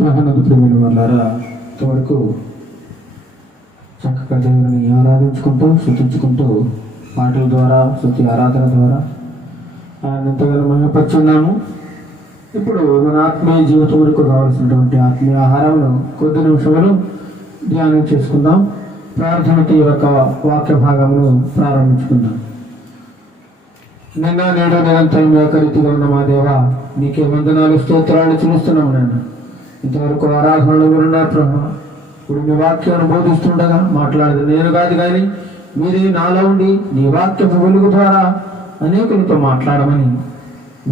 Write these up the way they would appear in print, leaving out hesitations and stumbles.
మహానది ప్రేమిన వాళ్ళారా, ఇంతవరకు చక్కగా దేవుని ఆరాధించుకుంటూ స్తుతించుకుంటూ పాటల ద్వారా స్తుతి ఆరాధన ద్వారా ఆయన ఎంతగానో మహిమపరుచున్నాము. ఇప్పుడు మన ఆత్మీయ జీవితం వరకు కావాల్సినటువంటి ఆత్మీయ ఆహారంలో కొద్ది నిమిషములు ధ్యానం చేసుకుందాం. ప్రార్థనకి యొక్క వాక్య భాగమును ప్రారంభించుకుందాం. నిన్న నేడు నిరంతరం ఏకరీతిగా ఉన్న మా దేవ, నీకే వందనాలు స్తోత్రాలు చెల్లిస్తున్నాము. నాయన ఇంతవరకు ఆరాధనలు ఉన్నారు ప్రభు. ఇప్పుడు నీ వాక్యాన్ని బోధిస్తుండగా మాట్లాడదు నేను కాదు, కానీ మీరే నాలో ఉండి నీ వాక్యపు వెలుగు ద్వారా అనేకులతో మాట్లాడమని,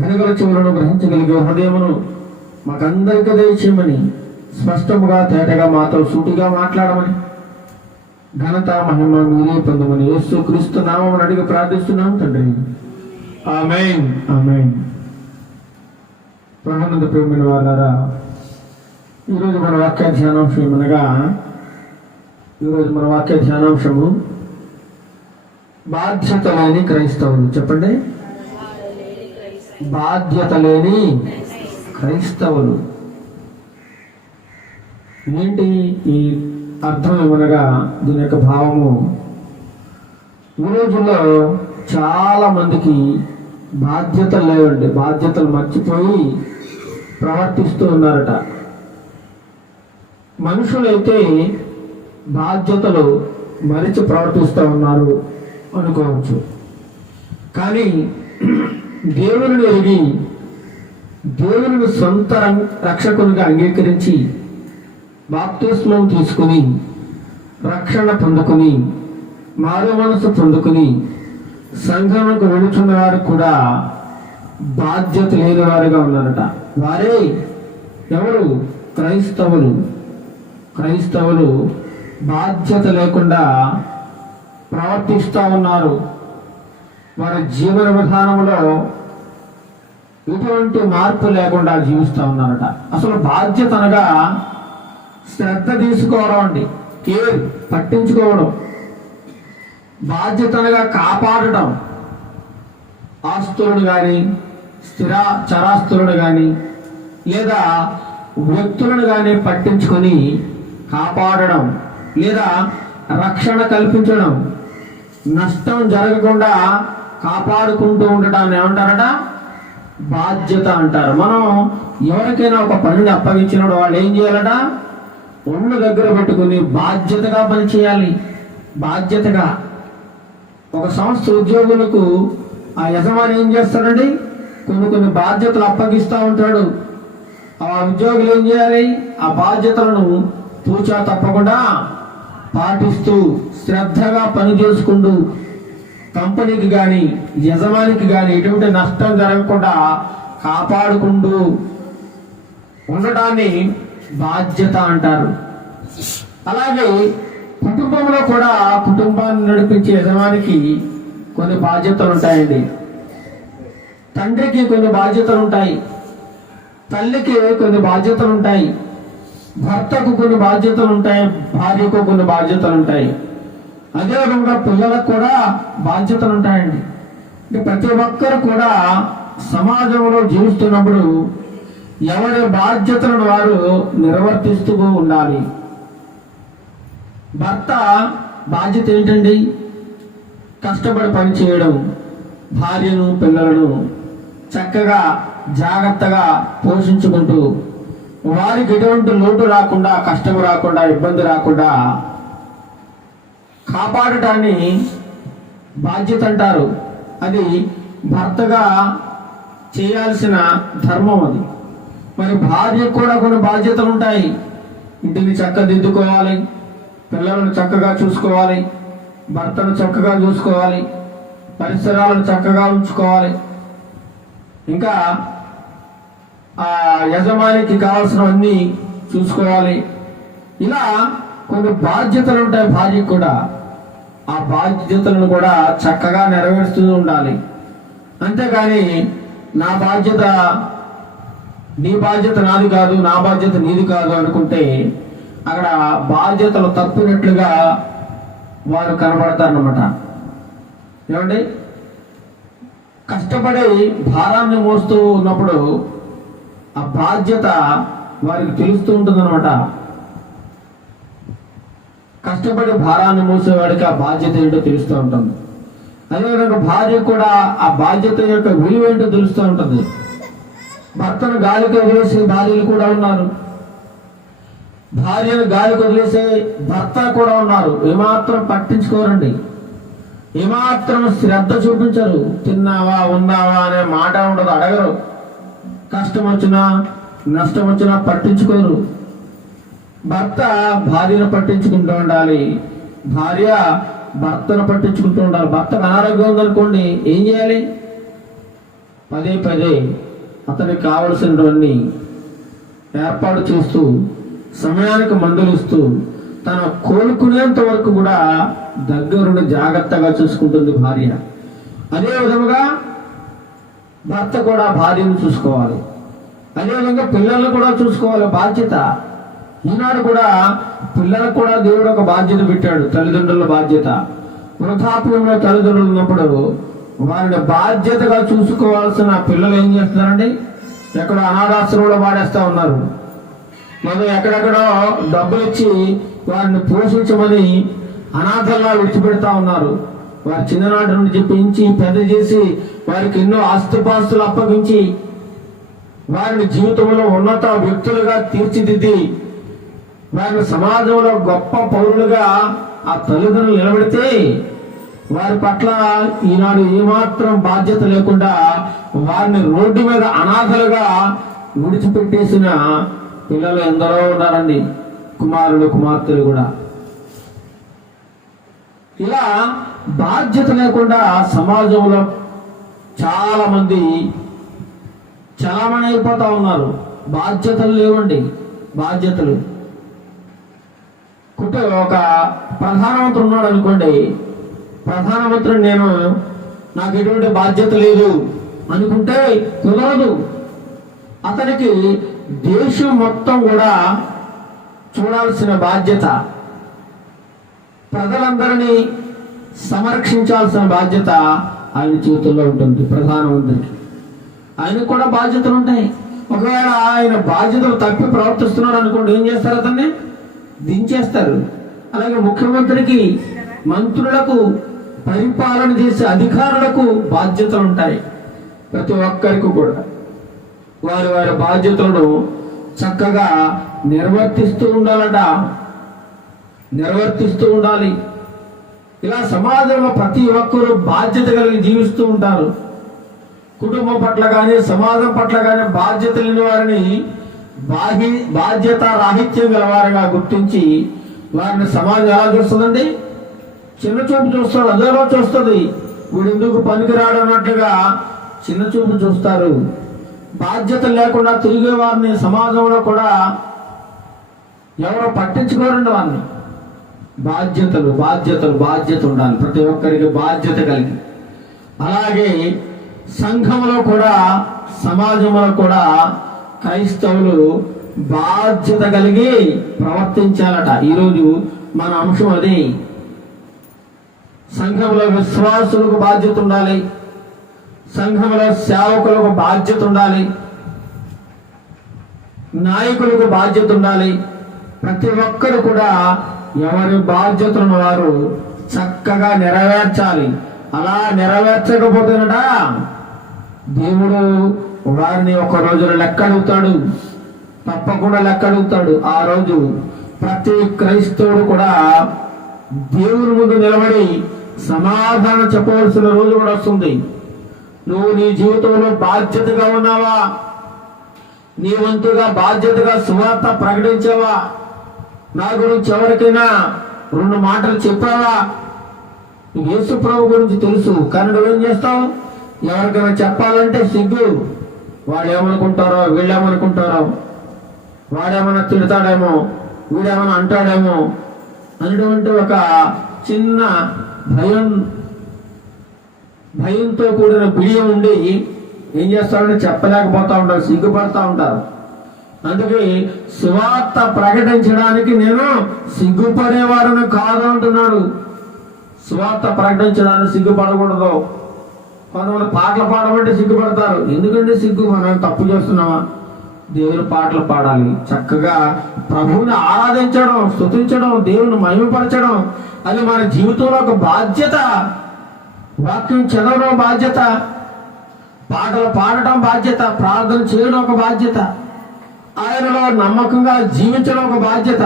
వెనుగల చెవులను గ్రహించగలిగే హృదయమును మాకందరికీ దయచేయమని, స్పష్టముగా తేటగా మాతో సూటిగా మాట్లాడమని, ఘనత మహిమ మీరే పొందమని యేసు క్రీస్తు నామమున అడిగి ప్రార్థిస్తున్నాం తండ్రి. ఆమేన్, ఆమేన్. ప్రభునందు ప్రేమిన వాళ్ళారా, ఈరోజు మన వాక్య ధ్యానాంశం ఏమనగా, ఈరోజు మన వాక్య ధ్యానాంశము బాధ్యత లేని క్రైస్తవులు. చెప్పండి, బాధ్యత లేని క్రైస్తవులు. ఏంటి ఈ అర్థం ఏమనగా, దీని యొక్క భావము, ఈ రోజుల్లో చాలా మందికి బాధ్యతలు లేవండి. బాధ్యతలు మర్చిపోయి ప్రవర్తిస్తూ ఉన్నారట. మనుషులైతే బాధ్యతలు మరిచి ప్రవర్తిస్తూ ఉన్నారు అనుకోవచ్చు. కానీ దేవుని ఎరిగి దేవుని సొంత రక్షకునిగా అంగీకరించి బాప్తిస్మం తీసుకుని రక్షణ పొందుకుని మారు మనసు పొందుకుని సంఘముకు వెళుచున్న వారు కూడా బాధ్యత లేని వారుగా ఉన్నారట. వారే ఎవరు? క్రైస్తవులు. క్రైస్తవులు బాధ్యత లేకుండా ప్రవర్తిస్తూ ఉన్నారు. వారి జీవన విధానంలో ఎటువంటి మార్పు లేకుండా జీవిస్తూ ఉన్నారట. అసలు బాధ్యత అనగా శ్రద్ధ తీసుకోవడం అండి, కేర్, పట్టించుకోవడం. బాధ్యత అనగా కాపాడటం. ఆస్తులను కానీ చరాస్తులను కానీ లేదా వ్యక్తులను కానీ పట్టించుకొని కాపాడడం లేదా రక్షణ కల్పించడం, నష్టం జరగకుండా కాపాడుకుంటూ ఉండటాన్ని ఏమంటారట? బాధ్యత అంటారు. మనం ఎవరికైనా ఒక పనిని అప్పగించినప్పుడు వాళ్ళు ఏం చేయాలట? ఒళ్ళు దగ్గర పెట్టుకుని బాధ్యతగా పనిచేయాలి. బాధ్యతగా. ఒక సంస్థ ఉద్యోగులకు ఆ యజమాని ఏం చేస్తాడండి? కొన్ని బాధ్యతలు అప్పగిస్తూ ఉంటాడు. ఆ ఉద్యోగులు ఏం చేయాలి? ఆ బాధ్యతలను తూచా తప్పకుండా పాటిస్తూ శ్రద్ధగా పని చేసుకుంటూ కంపెనీకి కానీ యజమానికి కానీ ఎటువంటి నష్టం జరగకుండా కాపాడుకుంటూ ఉండటాన్ని బాధ్యత అంటారు. అలాగే కుటుంబంలో కూడా కుటుంబాన్ని నడిపించే యజమానికి కొన్ని బాధ్యతలు ఉంటాయండి. తండ్రికి కొన్ని బాధ్యతలు ఉంటాయి, తల్లికి కొన్ని బాధ్యతలు ఉంటాయి, భర్తకు కొన్ని బాధ్యతలు ఉంటాయి, భార్యకు కొన్ని బాధ్యతలు ఉంటాయి. అదేవిధంగా పిల్లలకు కూడా బాధ్యతలు ఉంటాయండి. ప్రతి ఒక్కరు కూడా సమాజంలో జీవిస్తున్నప్పుడు ఎవరి బాధ్యతలను వారు నిర్వర్తిస్తూ ఉండాలి. భర్త బాధ్యత ఏంటండి? కష్టపడి పని చేయడం, భార్యను పిల్లలను చక్కగా జాగ్రత్తగా పోషించుకుంటూ వారికి ఎటువంటి లోటు రాకుండా, కష్టం రాకుండా, ఇబ్బంది రాకుండా కాపాడటాన్ని బాధ్యత అంటారు. అది భర్తగా చేయాల్సిన ధర్మం. అది మరి భార్యకు కూడా కొన్ని బాధ్యతలు ఉంటాయి. ఇంటిని చక్కదిద్దుకోవాలి, పిల్లలను చక్కగా చూసుకోవాలి, భర్తను చక్కగా చూసుకోవాలి, పరిసరాలను చక్కగా ఉంచుకోవాలి, ఇంకా ఆ యజమానికి కావాల్సినవన్నీ చూసుకోవాలి. ఇలా కొన్ని బాధ్యతలు ఉంటాయి భార్యకు కూడా. ఆ బాధ్యతలను కూడా చక్కగా నెరవేరుస్తూ ఉండాలి. అంతేగాని నా బాధ్యత నీ బాధ్యత నాది కాదు, నా బాధ్యత నీది కాదు అనుకుంటే అక్కడ బాధ్యతలు తప్పినట్లుగా వారు కనబడతారన్నమాట. ఏమండి, కష్టపడి భారాన్ని మోస్తూ ఉన్నప్పుడు ఆ బాధ్యత వారికి తెలుస్తూ ఉంటుందన్నమాట. కష్టపడి భారాన్ని మోసేవాడికి ఆ బాధ్యత ఏంటో తెలుస్తూ ఉంటుంది. అదేవిధంగా భార్య కూడా ఆ బాధ్యత యొక్క విలువ ఏంటో తెలుస్తూ ఉంటుంది. భర్తను గాలికి వదిలేసే భార్యలు కూడా ఉన్నారు, భార్యను గాలికి వదిలేసే భర్త కూడా ఉన్నారు. ఏమాత్రం పట్టించుకోరండి, ఏమాత్రం శ్రద్ధ చూపించరు. తిన్నావా ఉన్నావా అనే మాట ఉండదు, అడగరు. కష్టం వచ్చినా నష్టం వచ్చినా పట్టించుకోరు. భర్త భార్యను పట్టించుకుంటూ ఉండాలి, భార్య భర్తను పట్టించుకుంటూ ఉండాలి. భర్తకు అనారోగ్యం ఉందనుకోండి, ఏం చేయాలి? పదే పదే అతనికి కావలసినవన్నీ ఏర్పాటు చేస్తూ సమయానికి మందులు ఇస్తూ తన కోలుకునేంత వరకు కూడా దగ్గరుండి జాగ్రత్తగా చూసుకుంటుంది భార్య. అదే విధముగా భర్త కూడా భార్యను చూసుకోవాలి. అదేవిధంగా పిల్లలను కూడా చూసుకోవాలి, బాధ్యత. ఈనాడు కూడా పిల్లలకు కూడా దేవుడు ఒక బాధ్యత పెట్టాడు, తల్లిదండ్రుల బాధ్యత. వృద్ధాప్యంలో తల్లిదండ్రులు ఉన్నప్పుడు వారిని బాధ్యతగా చూసుకోవాల్సిన పిల్లలు ఏం చేస్తున్నారండి? ఎక్కడో అనాథాశ్రమంలో వాడేస్తా ఉన్నారు, మనం ఎక్కడెక్కడో డబ్బులు ఇచ్చి వారిని పోషించమని అనాథల్లా విడిచిపెడతా ఉన్నారు. వారి చిన్ననాటి నుంచి పెంచి పెద్ద చేసి వారికి ఎన్నో ఆస్తిపాస్తులు అప్పగించి వారిని జీవితంలో ఉన్నత వ్యక్తులుగా తీర్చిదిద్ది వారిని సమాజంలో గొప్ప పౌరులుగా ఆ తల్లిదండ్రులు నిలబెడితే వారి పట్ల ఈనాడు ఏమాత్రం బాధ్యత లేకుండా వారిని రోడ్డు మీద అనాథలుగా విడిచిపెట్టేసిన పిల్లలు ఎందరో ఉన్నారండి, కుమారులు కుమార్తెలు కూడా. ఇలా బాధ్యత లేకుండా సమాజంలో చాలా మంది చలామణి అయిపోతా ఉన్నారు. బాధ్యతలు లేవండి, బాధ్యతలు. ఒక ప్రధానమంత్రి ఉన్నాడు అనుకోండి, ప్రధానమంత్రి నాకు ఎటువంటి బాధ్యత లేదు అనుకుంటే కుదరదు. అతనికి దేశం మొత్తం కూడా చూడాల్సిన బాధ్యత, ప్రజలందరినీ సంరక్షించాల్సిన బాధ్యత ఆయన చేతుల్లో ఉంటుంది. ప్రధానమంత్రికి ఆయనకు కూడా బాధ్యతలు ఉంటాయి. ఒకవేళ ఆయన బాధ్యతలు తప్పి ప్రవర్తిస్తున్నాడు అనుకోండి, ఏం చేస్తారు? అతన్ని దించేస్తారు. అలాగే ముఖ్యమంత్రికి, మంత్రులకు, పరిపాలన చేసే అధికారులకు బాధ్యతలు ఉంటాయి. ప్రతి ఒక్కరికి కూడా వారి వారి బాధ్యతలను చక్కగా నిర్వర్తిస్తూ ఉండాలి. ఇలా సమాజంలో ప్రతి ఒక్కరూ బాధ్యత కలిగి జీవిస్తూ ఉంటారు. కుటుంబం పట్ల కానీ సమాజం పట్ల కానీ బాధ్యత లేని వారిని బాధ్యత రాహిత్యం గలవారుగా గుర్తించి వారిని సమాజం ఎలా చూస్తుందండి? చిన్న చూపు చూస్తాడు, అదేలో చూస్తుంది. వీడు ఎందుకు పనికిరాడు అన్నట్లుగా చిన్న చూపు చూస్తారు. బాధ్యత లేకుండా తిరిగే వారిని సమాజంలో కూడా ఎవరో పట్టించుకోరండి. వారిని బాధ్యత ఉండాలి, ప్రతి ఒక్కరికి బాధ్యత కలిగి. అలాగే సంఘంలో కూడా సమాజంలో కూడా క్రైస్తవులు బాధ్యత కలిగి ప్రవర్తించాలట. ఈరోజు మన అంశం అది. సంఘంలో విశ్వాసులకు బాధ్యత ఉండాలి, సంఘంలో సేవకులకు బాధ్యత ఉండాలి, నాయకులకు బాధ్యత ఉండాలి. ప్రతి ఒక్కరు కూడా ఎవరి బాధ్యతలను వారు చక్కగా నెరవేర్చాలి. అలా నెరవేర్చకపోతేనట దేవుడు వారిని ఒక రోజున లెక్క అడుగుతాడు, తప్పకుండా లెక్క అడుగుతాడు. ఆ రోజు ప్రతి క్రైస్తవుడు కూడా దేవుని ముందు నిలబడి సమాధానం చెప్పవలసిన రోజు కూడా వస్తుంది. నువ్వు నీ జీవితంలో బాధ్యతగా ఉన్నావా? నీ వంతుగా బాధ్యతగా సువార్త ప్రకటించావా? నా గురించి ఎవరికైనా 2 మాటలు చెప్పావా? యేసు ప్రభు గురించి తెలుసు, కానీ నువ్వేం చేస్తావు? ఎవరికైనా చెప్పాలంటే సిగ్గు. వాడు ఏమనుకుంటారో, వీళ్ళేమనుకుంటారో, వాడేమన్నా తిడతాడేమో, వీడేమన్నా అంటాడేమో అనేటువంటి ఒక చిన్న భయంతో కూడిన బిడియం ఉండి ఏం చేస్తారంటే చెప్పలేకపోతా ఉంటారు, సిగ్గుపడతా ఉంటారు. అందుకే సువార్త ప్రకటించడానికి నేను సిగ్గుపడేవాడని కాదు అంటున్నాడు. సువార్త ప్రకటించడానికి సిగ్గుపడకూడదు. కొంతమంది పాటలు పాడమంటే సిగ్గుపడతారు. ఎందుకంటే సిగ్గు? మనం తప్పు చేస్తున్నామా? దేవుని పాటలు పాడాలి, చక్కగా ప్రభువుని ఆరాధించడం, స్తుతించడం, దేవుని మహిమపరచడం అది మన జీవితంలో ఒక బాధ్యత. వాక్యం చదవడం బాధ్యత, పాటలు పాడటం బాధ్యత, ప్రార్థన చేయడం ఒక బాధ్యత, ఆయనలో నమ్మకంగా జీవించడం ఒక బాధ్యత.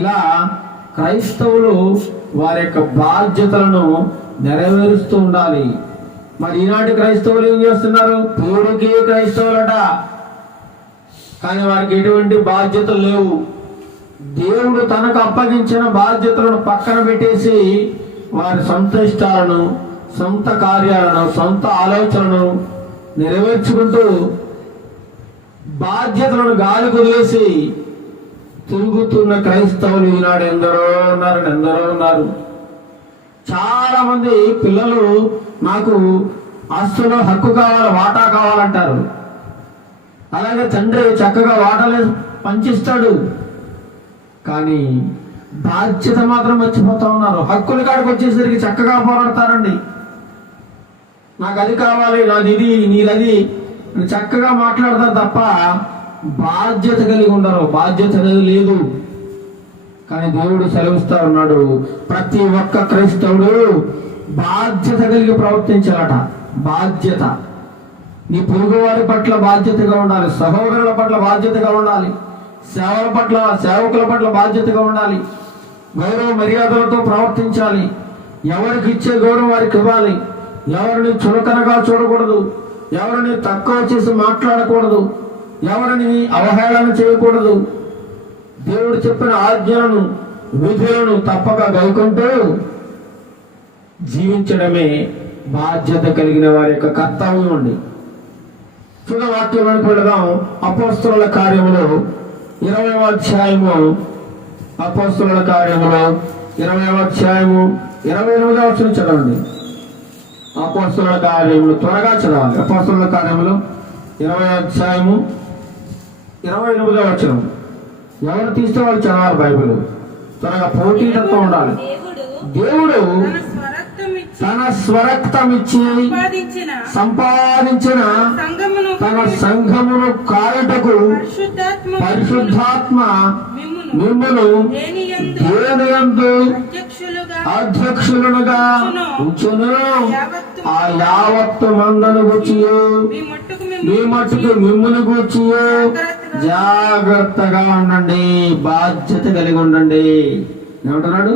ఇలా క్రైస్తవులు వారి యొక్క బాధ్యతలను నెరవేరుస్తూ ఉండాలి. మరి ఈనాటి క్రైస్తవులు ఏం చేస్తున్నారు? పూర్వకి క్రైస్తవులట, కానీ వారికి ఎటువంటి బాధ్యతలు లేవు. దేవుడు తనకు అప్పగించిన బాధ్యతలను పక్కన పెట్టేసి వారి సొంత ఇష్టాలను, సొంత కార్యాలను, సొంత ఆలోచనలను నెరవేర్చుకుంటూ బాధ్యతలను గాలి కుదిలేసి తిరుగుతున్న క్రైస్తవులు ఈనాడు ఎందరో ఉన్నారు. చాలా మంది పిల్లలు నాకు ఆస్తులో హక్కు కావాలి, వాటా కావాలంటారు. అలాగే తండ్రి చక్కగా వాటాలు పంచిస్తాడు, కానీ బాధ్యత మాత్రం మర్చిపోతా ఉన్నారు. హక్కుల కాడికి వచ్చేసరికి చక్కగా పోరాడతారండి. నాకు అది కావాలి, నాది ఇది, నీదది చక్కగా మాట్లాడతారు తప్ప బాధ్యత కలిగి ఉండరు. బాధ్యత అనేది లేదు. కానీ దేవుడు సెలవిస్తా ఉన్నాడు, ప్రతి ఒక్క క్రైస్తవుడు బాధ్యత కలిగి ప్రవర్తించాలట. బాధ్యత. నీ పొరుగు వారి పట్ల బాధ్యతగా ఉండాలి, సహోదరుల పట్ల బాధ్యతగా ఉండాలి, సేవకుల పట్ల బాధ్యతగా ఉండాలి, గౌరవ మర్యాదలతో ప్రవర్తించాలి. ఎవరికి ఇచ్చే గౌరవం వారికి ఇవ్వాలి. ఎవరిని చులకనగా చూడకూడదు, ఎవరిని తక్కువ చేసి మాట్లాడకూడదు, ఎవరిని అవహేళన చేయకూడదు. దేవుడు చెప్పిన ఆజ్ఞలను, విధులను తప్పక గైకొంటూ జీవించడమే బాధ్యత కలిగిన వారి యొక్క కర్తవ్యం అండి. వాక్యంలోకి వెళదాం. అపోస్తలుల కార్యములు 20వ అధ్యాయము, అపోస్తలుల కార్యములు 20వ అధ్యాయము 28వ వచనం చదవండి. అపోస్తలుల కార్యములు త్వరగా చదవాలి. అపోస్తలుల కార్యములు 20వ అధ్యాయము 28వ వచనం. ఎవరు తీస్తే వాళ్ళు చదవాలి బైబిల్. త్వరగా పోటీలతో ఉండాలి. దేవుడు తన స్వరక్తమిచ్చి సంపాదించిన తన సంఘమును కాయుటకు పరిశుద్ధాత్మ మిమ్మును దేనియందు అధ్యక్షులుగా ఉంచును. ఆ యావత్తు మందను గూర్చి, మీ మట్టుకు మిమ్మును గూర్చి జాగ్రత్తగా ఉండండి, బాధ్యత కలిగి ఉండండి. ఏమంటున్నాడు?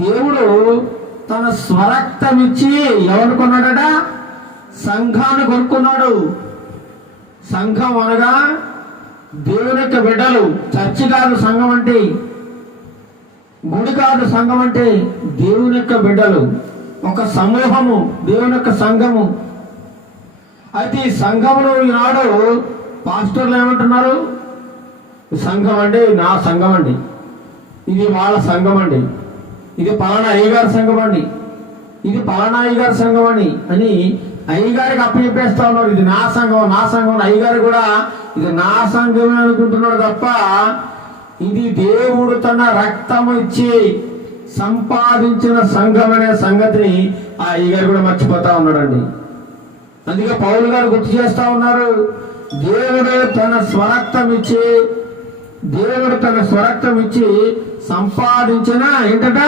దేవుడు తన స్వరక్తమిచ్చి ఎవరు కొన్నాడట? సంఘాన్ని కొనుక్కున్నాడు. సంఘం అనగా దేవుని యొక్క బిడ్డలు. చర్చి కాదు సంఘం అంటే, గుడి కాదు సంఘం అంటే, దేవుని యొక్క బిడ్డలు, ఒక సమూహము, దేవుని యొక్క సంఘము. అయితే ఈ సంఘమును ఈనాడు పాస్టర్లు ఏమంటున్నారు? సంఘం అంటే నా సంఘం అండి, ఇది వాళ్ళ సంఘం అండి, ఇది పలానా అయ్యగారి సంఘం అండి, ఇది పలానా అయ్యగారి సంఘం అని అయ్యగారికి అప్పచెప్పేస్తా ఉన్నారు. ఇది నా సంఘం, నా సంఘం. అయ్యగారు కూడా ఇది నా సంఘమే అనుకుంటున్నాడు తప్ప ఇది దేవుడు తన రక్తము ఇచ్చి సంపాదించిన సంఘం అనే సంగతిని ఆ అయ్యగారు కూడా మర్చిపోతా ఉన్నాడండి. అందుకే పౌలు గారు గుర్తు చేస్తా ఉన్నారు, దేవుడు తన స్వరక్తం ఇచ్చి సంపాదించిన ఏంటట?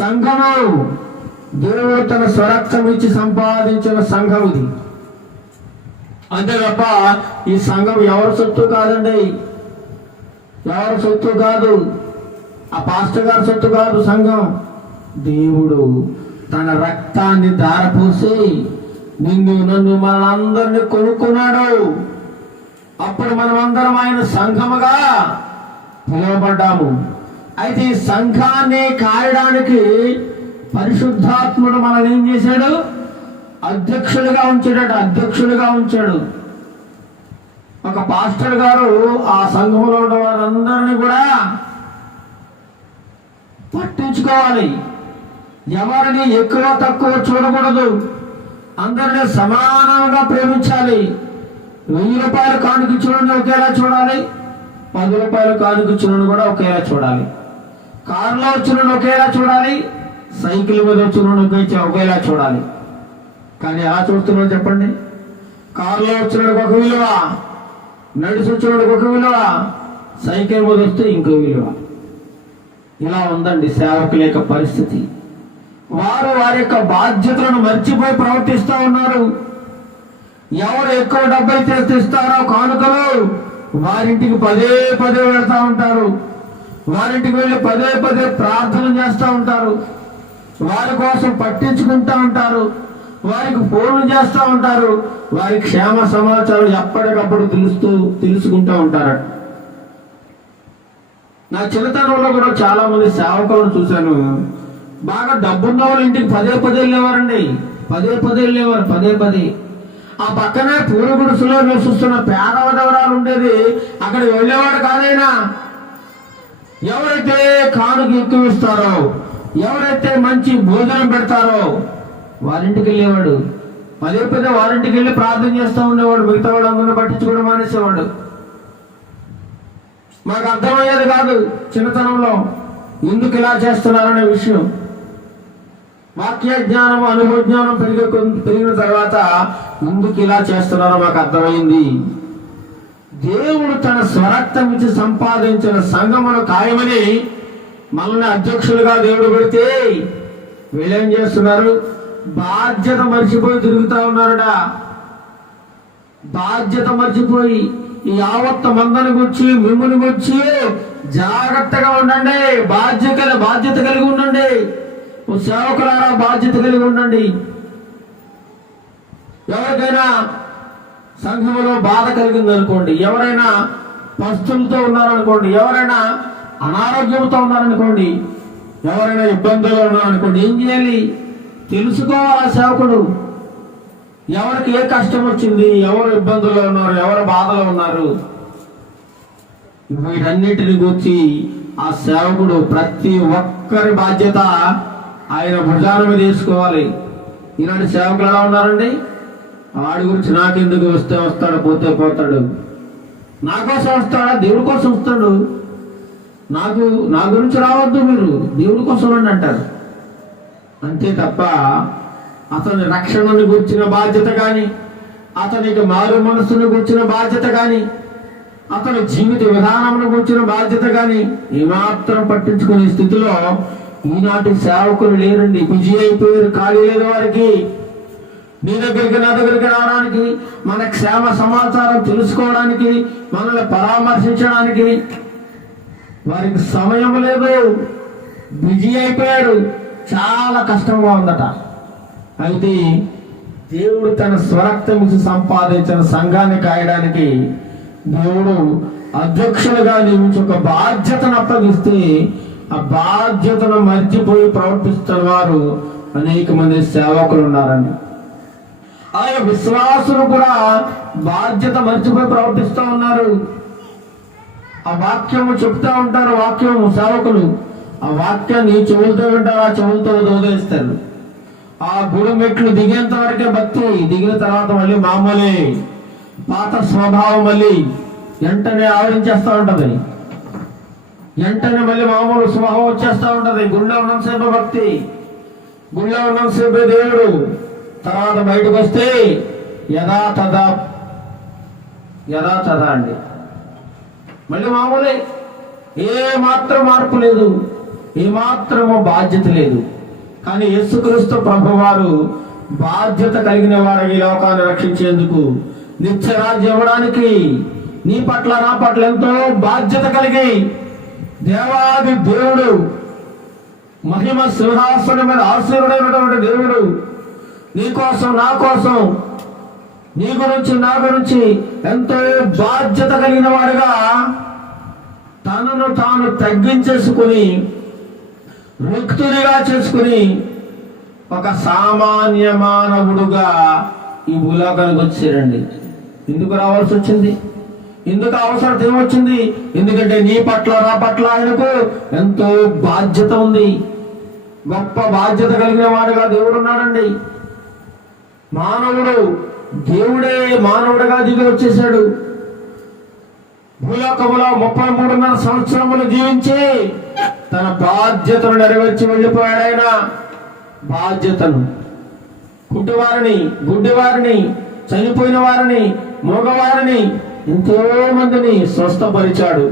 సంఘము. దేవుడు తన స్వరక్తం ఇచ్చి సంపాదించిన సంఘం ఇది. అంతే తప్ప ఈ సంఘం ఎవరి సొత్తు కాదండి, ఎవరి సొత్తు కాదు, ఆ పాస్టర్ గారి సొత్తు కాదు. సంఘం దేవుడు తన రక్తాన్ని ధారపోసి నిన్ను నన్ను మనందరినీ కొనుక్కున్నాడు. అప్పుడు మనమందరం ఆయన సంఘముగా పిలువబడ్డాము. అయితే ఈ సంఘాన్ని కాయడానికి పరిశుద్ధాత్ముడు మనల్ని ఏం చేశాడు? అధ్యక్షులుగా ఉంచాడు. ఒక పాస్టర్ గారు ఆ సంఘంలో ఉన్న వారందరినీ కూడా పట్టించుకోవాలి. ఎవరిని ఎక్కువ తక్కువ చూడకూడదు, అందరినీ సమానంగా ప్రేమించాలి. 1000 రూపాయలు కానుకిచ్చులను ఒకేలా చూడాలి, 10 రూపాయలు కానుకిచ్చులను కూడా ఒకేలా చూడాలి. కారులో వచ్చిన ఒకేలా చూడాలి, సైకిల్ మీద వచ్చిన ఒకేలా చూడాలి. కానీ ఎలా చూస్తున్నావు చెప్పండి? కారులో వచ్చిన ఒక విలువ, నడిచి వచ్చినోడికి ఒక విలువ, సైకిల్ మీద వస్తే ఇంకో విలువ. ఇలా ఉందండి సేవకుల యొక్క పరిస్థితి. వారు వారి యొక్క బాధ్యతలను మర్చిపోయి ప్రవర్తిస్తూ ఉన్నారు. ఎవరు ఎక్కువ డబ్బు అయితే తెస్తారో కానుకలు వారింటికి పదే పదే వెళ్తూ ఉంటారు. వారింటికి వెళ్ళి పదే పదే ప్రార్థన చేస్తూ ఉంటారు. వారి కోసం పట్టించుకుంటూ ఉంటారు. వారికి ఫోన్లు చేస్తూ ఉంటారు. వారి క్షేమ సమాచారం ఎప్పటికప్పుడు తెలుసుకుంటూ ఉంటారు. నా చిన్నతనంలో కూడా చాలా మంది సేవకులను చూశాను. బాగా డబ్బున్న వాళ్ళ ఇంటికి పదే పదే వెళ్ళేవారండి. పదే పదే. ఆ పక్కనే పూల గుడిసెలో నివసిస్తున్న పేదవదవరాలు ఉండేది, అక్కడికి వెళ్ళేవాడు కాదైనా. ఎవరైతే కానుక ఎక్కువ ఇస్తారో, ఎవరైతే మంచి భోజనం పెడతారో వారింటికి వెళ్ళేవాడు. పదే పదే వారింటికి వెళ్ళి ప్రార్థన చేస్తూ ఉండేవాడు. మిగతా వాడు అందరిని పట్టించుకోవడం మానేసేవాడు. మాకు అర్థమయ్యేది కాదు చిన్నతనంలో ఎందుకు ఇలా చేస్తున్నారనే విషయం. వాక్య జ్ఞానం, అనుభవ జ్ఞానం పెరిగిన తర్వాత ఎందుకు ఇలా చేస్తున్నారో మాకు అర్థమైంది. దేవుడు తన స్వరక్తం ఇచ్చి సంపాదించిన సంఘమును ఖాయమని మనల్ని అధ్యక్షులుగా దేవుడు పెడితే వీళ్ళేం చేస్తున్నారు? బాధ్యత మర్చిపోయి తిరుగుతా ఉన్నారట. బాధ్యత మర్చిపోయి ఈ యావత్తు మందని గురించి మిమ్మల్ని గురించి జాగ్రత్తగా ఉండండి, బాధ్యత కలిగి ఉండండి. సేవకులారా బాధ్యత కలిగి ఉండండి. ఎవరికైనా సంఘంలో బాధ కలిగింది అనుకోండి, ఎవరైనా పస్తులతో ఉన్నారనుకోండి, ఎవరైనా అనారోగ్యంతో ఉన్నారనుకోండి, ఎవరైనా ఇబ్బందులు ఉన్నారనుకోండి, ఏం చేయాలి? తెలుసుకోవాలి సేవకుడు. ఎవరికి ఏ కష్టం వచ్చింది, ఎవరు ఇబ్బందుల్లో ఉన్నారు, ఎవరు బాధలో ఉన్నారు, వీటన్నిటిని గురించి ఆ సేవకుడు ప్రతి ఒక్కరి బాధ్యత ఆయన భుజాల మీద తీసుకోవాలి. ఈనాటి సేవకులు ఎలా ఉన్నారండి? వాడి గురించి నాకెందుకు, వస్తే వస్తాడు, పోతే పోతాడు. నా కోసం వస్తాడా? దేవుడి కోసం వస్తాడు. నా గురించి రావద్దు, మీరు దేవుడి కోసం రండి అంటారు. అంతే తప్ప అతని రక్షణను గురించిన బాధ్యత కానీ, అతనికి మారు మనస్సును గురించిన బాధ్యత కానీ, అతని జీవిత విధానమును గురించిన బాధ్యత కానీ ఏమాత్రం పట్టించుకునే స్థితిలో ఈనాటి సేవకులు లేరండి. బిజీ అయిపోయారు, ఖాళీ లేదు వారికి. నీ దగ్గరికి నా దగ్గరికి రావడానికి, మన క్షేమ సమాచారం తెలుసుకోవడానికి, మనల్ని పరామర్శించడానికి వారికి సమయం లేదు. బిజీ అయిపోయాడు. చాలా కష్టంగా ఉందట. అయితే దేవుడు తన స్వరక్తం ఇచ్చి సంపాదించిన సంఘాన్ని కాయడానికి దేవుడు అధ్యక్షులుగా నియమించి ఒక బాధ్యతను అప్పగిస్తే ఆ బాధ్యతను మర్చిపోయి ప్రవర్తిస్తున్న వారు అనేక మంది సేవకులు ఉన్నారండి. ఆయన విశ్వాసులు కూడా బాధ్యత మర్చిపోయి ప్రవర్తిస్తూ ఉన్నారు. ఆ వాక్యము చెప్తా ఉంటారు, వాక్యము సేవకులు ఆ వాక్యాన్ని చెవులతో వింటారు, ఆ చెవులతో వదిలేస్తారు. ఆ గుడి మెట్లు దిగేంత వరకే భక్తి, దిగిన తర్వాత మళ్ళీ మామూలే పాత స్వభావం మళ్ళీ వెంటనే ఆవరించేస్తూ ఉంటది. వెంటనే మళ్ళీ మామూలు స్వభావం వచ్చేస్తూ ఉంటది. గుళ్ళో ఉన్నంతసేపు భక్తి, గుళ్ళో ఉన్నంతసేపే దేవుడు. తర్వాత బయటకు వస్తే యథాతథ అండి, మళ్ళీ మామూలే. ఏ మాత్రం మార్పు లేదు, ఏ మాత్రము బాధ్యత లేదు. కానీ యేసుక్రీస్తు ప్రభువారు బాధ్యత కలిగిన వారు ఈ లోకాన్ని రక్షించేందుకు, నిత్యరాజ్యం ఇవ్వడానికి నీ పట్ల నా పట్ల ఎంతో బాధ్యత కలిగి దేవాది దేవుడు, మహిమ సింహాసనం మీద ఆశీర్వడైనటువంటి దేవుడు నీ కోసం, నా కోసం, నీ గురించి, నా గురించి ఎంతో బాధ్యత కలిగిన వాడుగా తనను తాను తగ్గించేసుకుని, రిక్తునిగా చేసుకుని ఒక సామాన్య మానవుడుగా ఈ భూలోకానికి వచ్చారండి. ఎందుకు రావాల్సి వచ్చింది? ఎందుకు అవసరం ఏమొచ్చింది? ఎందుకంటే నీ పట్ల, నా పట్ల ఆయనకు ఎంతో బాధ్యత ఉంది. గొప్ప బాధ్యత కలిగిన వాడుగా దేవుడు ఉన్నాడండి. మానవుడు, దేవుడే మానవుడిగా దిగి వచ్చేసాడు. భూలోకములో 33.5 సంవత్సరములు జీవించి తన బాధ్యతను నెరవేర్చి వెళ్ళిపోయాడు. ఆయన బాధ్యతను కుంటివారిని, గుడ్డివారిని, చనిపోయిన వారిని, మగవారిని ఎంతో మందిని స్వస్థపరిచాడు,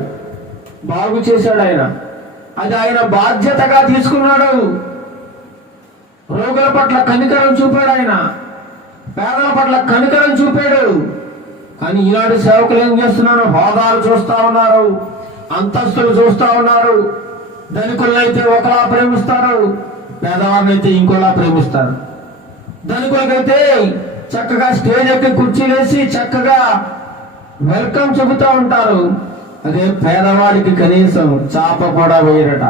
బాగు చేశాడు. అది ఆయన బాధ్యతగా తీసుకున్నాడు. రోగుల పట్ల కనికరం చూపాడు, పేదల పట్ల కనికరం చూపాడు. కానీ ఈనాడు సేవకులు ఏం చేస్తున్నారు? హోదాలు చూస్తా ఉన్నారు, అంతస్తులు చూస్తా ఉన్నారు. ధనికులైతే ఒకలా ప్రేమిస్తారు, పేదవారిని అయితే ఇంకోలా ప్రేమిస్తారు. ధనికులకైతే చక్కగా స్టేజ్ ఎక్కి కుర్చీలేసి చక్కగా వెల్కమ్ చెబుతూ ఉంటారు. అదే పేదవాడికి కనీసం చాప కూడా వేయరట.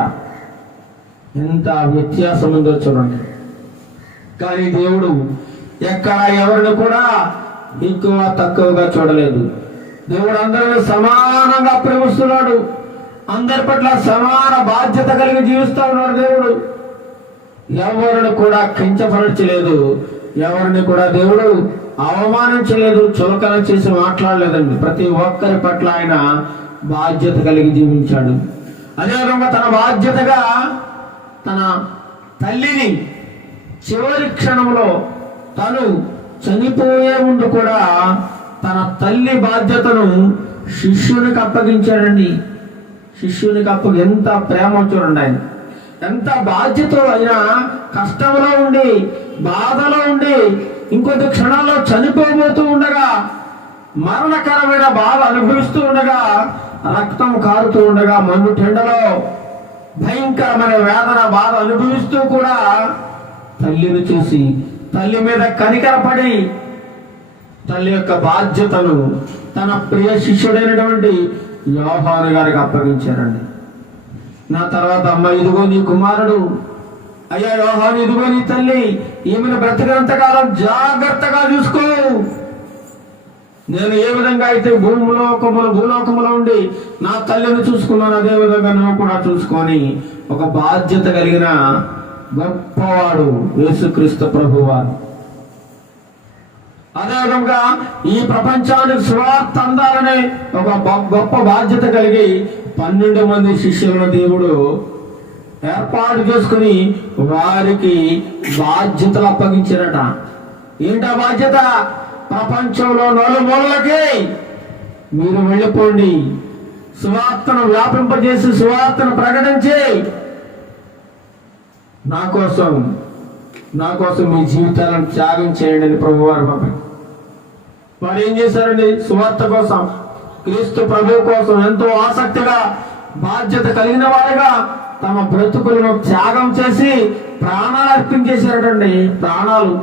ఎంత వ్యత్యాసం ఉందో చూడండి. కానీ దేవుడు ఎక్కడ ఎవరిని కూడా ఎక్కువ తక్కువగా చూడలేదు. దేవుడు అందరిని సమానంగా ప్రేమిస్తున్నాడు, అందరి పట్ల సమాన బాధ్యత కలిగి జీవిస్తా ఉన్నాడు. దేవుడు ఎవరిని కూడా కించపరచలేదు, ఎవరిని కూడా దేవుడు అవమానించలేదు, చులకన చేసి మాట్లాడలేదండి. ప్రతి ఒక్కరి పట్ల ఆయన బాధ్యత కలిగి జీవించాడు. అదేవిధంగా తన బాధ్యతగా తన తల్లిని చివరి క్షణంలో తను చనిపోయే ముందు కూడా తన తల్లి బాధ్యతను శిష్యునికి అప్పగించాడండి. శిష్యునికి ఎంత ప్రేమ చూడండి. ఆయన ఎంత బాధ్యత. అయినా కష్టంలో ఉండి, బాధలో ఉండి, ఇంకొద్ది క్షణాల్లో చనిపోబోతూ ఉండగా, మరణకరమైన బాధ అనుభవిస్తూ ఉండగా, రక్తం కారుతూ ఉండగా, మండు టెండలో భయంకరమైన వేదన బాధ అనుభవిస్తూ కూడా తల్లిని చూసి తల్లి మీద కనికరపడి తల్లి యొక్క బాధ్యతను తన ప్రియ శిష్యుడైనటువంటి యోహాను గారికి అప్పగించారండి. నా తర్వాత, అమ్మ ఇదిగో నీ కుమారుడు, అయ్యా యోహాను ఇదిగో నీ తల్లి, ఈమెను బ్రతికినంతకాలం జాగ్రత్తగా చూసుకో. నేను ఏ విధంగా అయితే భూలోకములో ఉండి నా తల్లిని చూసుకున్నాను, అదే విధంగా నువ్వు కూడా చూసుకొని ఒక బాధ్యత కలిగిన గొప్పవాడు యేసుక్రీస్తు ప్రభువారు. అదేవిధంగా ఈ ప్రపంచానికి సువార్త అందాలనే ఒక గొప్ప బాధ్యత కలిగి 12 మంది శిష్యులను దేవుడు ఏర్పాటు చేసుకుని వారికి బాధ్యతలు అప్పగించారట. ఏంటా బాధ్యత? ప్రపంచంలో నలుమూలలకి మీరు వెళ్ళిపోండి, సువార్తను వ్యాపింపజేసి సువార్తను ప్రకటించి నా కోసం మీ జీవితాలను త్యాగం చేయండి అని ప్రభువారు పంపారు. వారు ఏం చేశారండి? సువార్త కోసం, క్రీస్తు ప్రభు కోసం ఎంతో ఆసక్తిగా బాధ్యత కలిగిన వారుగా తమ బ్రతుకులను త్యాగం చేసి ప్రాణాలు అర్పించేశారటండి. ప్రాణాలు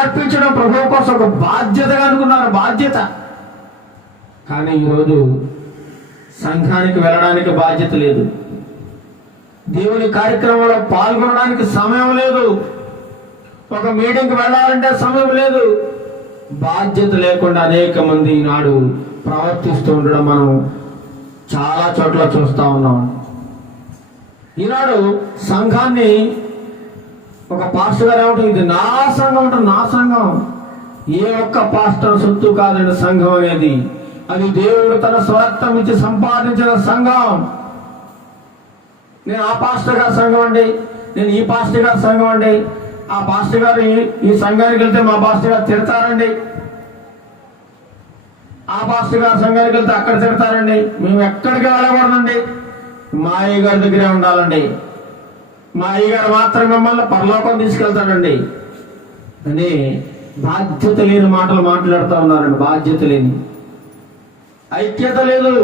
అర్పించడం ప్రభు కోసం ఒక బాధ్యతగా అనుకున్నారు, బాధ్యత. కానీ ఈరోజు సంఘానికి వెళ్ళడానికి బాధ్యత లేదు, దేవుని కార్యక్రమంలో పాల్గొనడానికి సమయం లేదు, ఒక మీటింగ్కి వెళ్ళాలంటే సమయం లేదు. బాధ్యత లేకుండా అనేక మంది ఈనాడు ప్రవర్తిస్తూ ఉండడం మనం చాలా చోట్ల చూస్తూ ఉన్నాం. ఈనాడు సంఘాన్ని ఒక పాస్టర్ గారు ఏమంటారు, ఇది నా సంఘం అంటే, నా సంఘం ఏ ఒక్క పాస్టర్ సొత్తు కాదండి. సంఘం అనేది అది దేవుడు తన స్వరక్తం ఇచ్చి సంపాదించిన సంఘం. నేను ఆ పాస్టర్ గారి సంఘం అండి, నేను ఈ పాస్టర్ గారి సంఘం అండి, ఆ పాస్టర్ గారు ఈ సంఘానికి వెళ్తే మా పాస్టర్ గారు తిడతారండి, ఆ పాస్టర్ గారి సంఘానికి వెళ్తే అక్కడ తిడతారండి, మేము ఎక్కడికి వెళ్ళకూడదండి, మా అయ్య గారి దగ్గరే ఉండాలండి, మా అయ్య గారు మాత్రం మిమ్మల్ని పరలోకం తీసుకెళ్తాడండి అని బాధ్యత లేని మాటలు మాట్లాడుతూ ఉన్నారండి. బాధ్యత లేని, ఐక్యత లేదు,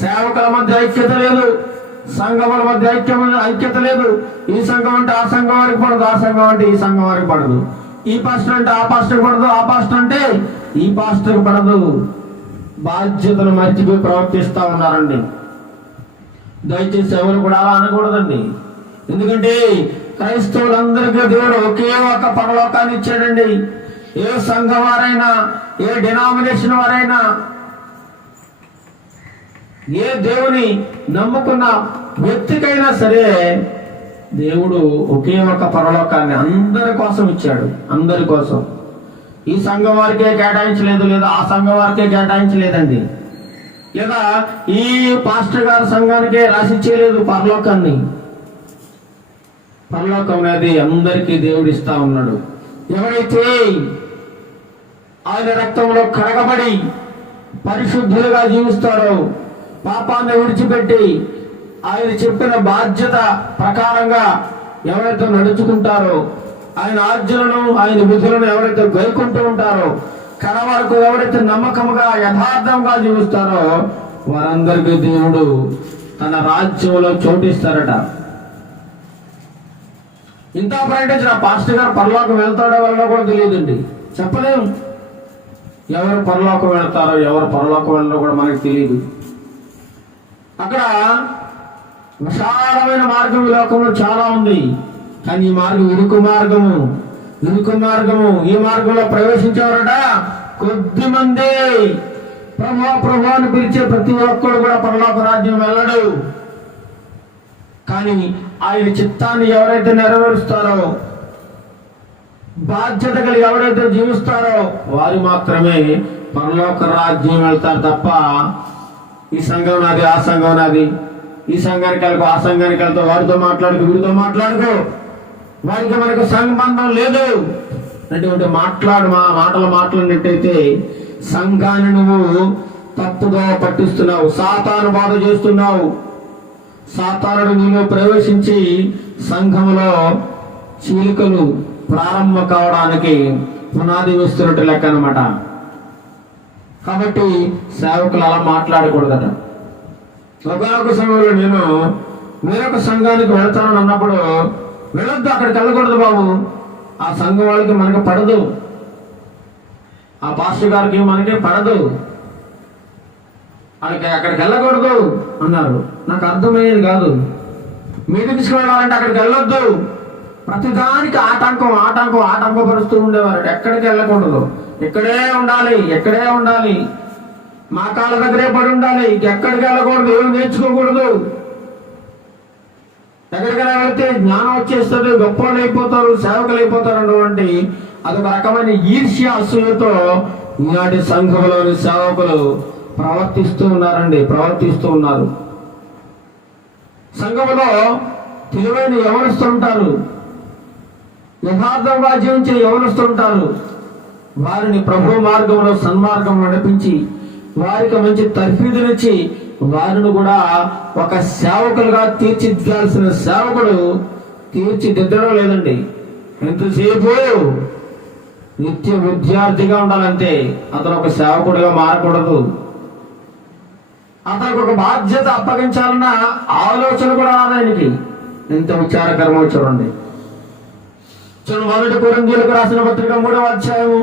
సేవకుల మధ్య ఐక్యత లేదు, సంఘముల మధ్య ఐక్యత లేదు. ఈ సంఘం అంటే ఆ సంఘం వారికి పడదు, ఆ సంఘం అంటే ఈ సంఘం వారికి పడదు, ఈ పాస్టర్ అంటే ఆ పాస్టర్ పడదు, ఆ పాస్టర్ అంటే ఈ పాస్టర్కి పడదు. బాధ్యతను మర్చిపోయి ప్రవర్తిస్తూ ఉన్నారండి. దయచేసి ఎవరు కూడా అలా అనకూడదండి. ఎందుకంటే క్రైస్తవులందరికీ దేవుడు ఒకే ఒక పరలోకాన్ని ఇచ్చాడండి. ఏ సంఘం వారైనా, ఏ డినామినేషన్ వారైనా, ఏ దేవుని నమ్ముకున్న వ్యక్తికైనా సరే దేవుడు ఒకే ఒక పరలోకాన్ని అందరి కోసం ఇచ్చాడు, అందరి కోసం. ఈ సంఘం వారికే కేటాయించలేదు, లేదా ఆ సంఘం వారికే కేటాయించలేదండి, లేదా ఈ పాస్టర్ గారి సంఘానికే రాసిచ్చేయలేదు పరలోకాన్ని. పరలోకం అనేది అందరికీ దేవుడు ఇస్తా ఉన్నాడు. ఎవరైతే ఆయన రక్తంలో కడగబడి పరిశుద్ధులుగా జీవిస్తారో, పాపాన్ని విడిచిపెట్టి ఆయన చెప్పిన బాధ్యత ప్రకారంగా ఎవరైతే నడుచుకుంటారో, ఆయన ఆజ్ఞలను ఆయన విధులను ఎవరైతే గైకుంటూ ఉంటారో, కడ వరకు ఎవరైతే నమ్మకంగా యథార్థంగా జీవిస్తారో వారందరికీ దేవుడు తన రాజ్యంలో చోటిస్తారట. ఇంత ప్రకటించిన పాస్టర్ గారు పరలోకం వెళ్తాడో వెళ్ళో కూడా తెలియదండి, చెప్పలేము. ఎవరు పరలోకం వెళ్తారో ఎవరు పరలోకం వెళ్ళో కూడా మనకు తెలియదు. అక్కడ విశాలమైన మార్గం ఈ లోకంలో చాలా ఉంది, కానీ ఈ మార్గం ఇరుకు మార్గము. ఈ మార్గంలో ప్రవేశించేవారట కొద్ది మంది. ప్రభు అని పిలిచే ప్రతి ఒక్కడు కూడా పరలోక రాజ్యం వెళ్ళడు. కానీ ఆయన చిత్తాన్ని ఎవరైతే నెరవేరుస్తారో, బాధ్యత కలిగి ఎవరైతే జీవిస్తారో వారు మాత్రమే పరలోక రాజ్యం వెళ్తారు తప్ప ఈ సంఘం నాది, ఆ సంఘం నాది, ఈ సంఘానికి వెళ్ళకు, ఆ సంఘానికి వెళ్తావు, వారితో మాట్లాడుకో, వీరితో మాట్లాడుకో, వారికి మనకు సంబంధం లేదు అటువంటి మాటలు మాట్లాడినట్టయితే సంఘాన్ని నువ్వు తప్పుగా పట్టిస్తున్నావు, సాతాను బాధ చేస్తున్నావు. సాతానుడు నీలో ప్రవేశించి సంఘములో చీలికలు ప్రారంభం కావడానికి పునాది వేస్తున్నట్టు లెక్క అనమాట. కాబట్టి సేవకులు అలా మాట్లాడకూడదట. ఒకనొక సమయంలో నేను వేరొక సంఘానికి వెళ్తానని అన్నప్పుడు, వెళ్ళొద్దు, అక్కడికి వెళ్ళకూడదు బాబు, ఆ సంఘం వాళ్ళకి మనకి పడదు, ఆ పాస్టర్ గారికి మనకి పడదు, అక్కడికి వెళ్ళకూడదు అన్నారు. నాకు అర్థమయ్యేది కాదు. మీటింగ్స్కి వెళ్ళాలంటే అక్కడికి వెళ్ళొద్దు, ప్రతిదానికి ఆటంకపరుస్తూ ఉండేవారు. ఎక్కడికి వెళ్ళకూడదు, ఇక్కడే ఉండాలి, మా కాళ్ళ దగ్గరే పడి ఉండాలి, ఎక్కడికి వెళ్ళకూడదు, ఏమి నేర్చుకోకూడదు. ఎక్కడికైనా వెళ్తే జ్ఞానం వచ్చేస్తుంది, గొప్పలు అయిపోతారు, సేవకులు అయిపోతారు అన్నటువంటి అదొక రకమైన ఈర్ష్య అసూయతో ఈనాటి సంఘంలోని సేవకులు ప్రవర్తిస్తూ ఉన్నారు. సంఘంలో తెలివైన యవనస్తులుంటారు, యథార్థంగా జీవించే యవనస్తులుంటారు. వారిని ప్రభు మార్గంలో సన్మార్గం నడిపించి వారికి మంచి తర్ఫీదునిచ్చి వారిని కూడా ఒక సేవకులుగా తీర్చిదిద్దాల్సిన సేవకుడు తీర్చిదిద్దడం లేదండి. ఎంతసేపు నిత్య విద్యార్థిగా ఉండాలంటే అతను ఒక సేవకుడిగా మారకూడదు. అతనికి ఒక బాధ్యత అప్పగించాలన్న ఆలోచన కూడా రాదు ఆయనకి. ఎంత విచారకరమో చూడండి. మొదటి కొరింథీయులకు రాసిన పత్రిక 3వ అధ్యాయము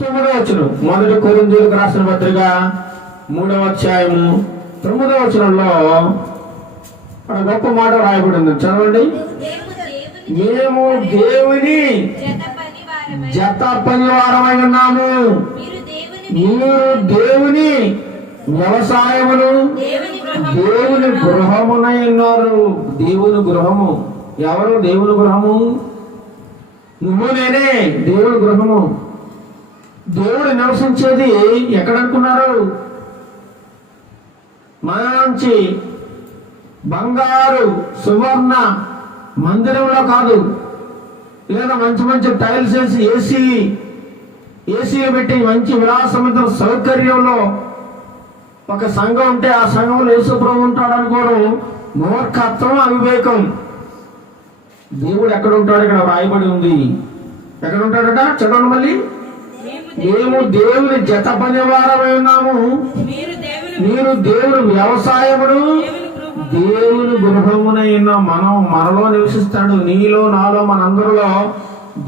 9వ వచనం. మొదటి కొరింథీయులకు రాసిన పత్రిక 3వ అధ్యాయము 9వ వచనంలో ఒక గొప్ప మాట రాయబడింది, చదవండి. మేము దేవుని జత పనివారమై ఉన్నాము, మీరు దేవుని వ్యవసాయమును దేవుని గృహమునై ఉన్నారు. దేవుని గృహము ఎవరు? దేవుని గృహము నువ్వు, నేనే దేవుని గృహము. దేవుడు నివసించేది ఎక్కడనుకున్నారు? మంచి బంగారు సువర్ణ మందిరంలో కాదు, లేదా మంచి టైల్స్ వేసి ఏసీలు పెట్టి మంచి విలాసవంత సౌకర్యంలో ఒక సంఘం ఉంటే ఆ సంఘంలో యేసుప్రభు ఉంటాడు అనుకోవడం మూర్ఖత్వం, అవివేకం. దేవుడు ఎక్కడ ఉంటాడు? ఇక్కడ రాయబడి ఉంది. ఎక్కడ ఉంటాడట? చదవండి మళ్ళీ. మేము దేవుని జత పనివారమై ఉన్నాము, మీరు దేవుని వ్యవసాయమును దేవుని గృహమునై ఉన్నాం. మనలో నివసిస్తాడు, నీలో నాలో మనందరిలో